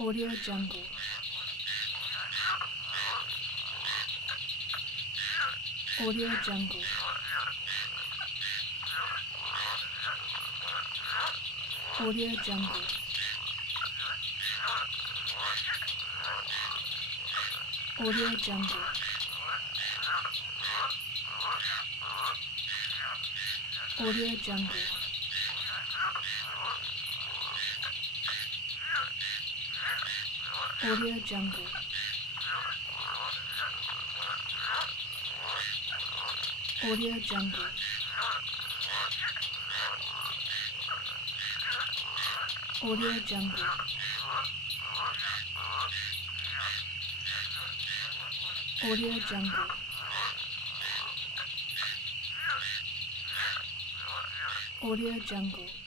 Audio Jungle. Audio Jungle. Audio Jungle. Audio Jungle. Audio Jungle. Audio Jungle. Audio Jungle. Audio Jungle. Audio Jungle. Audio Jungle.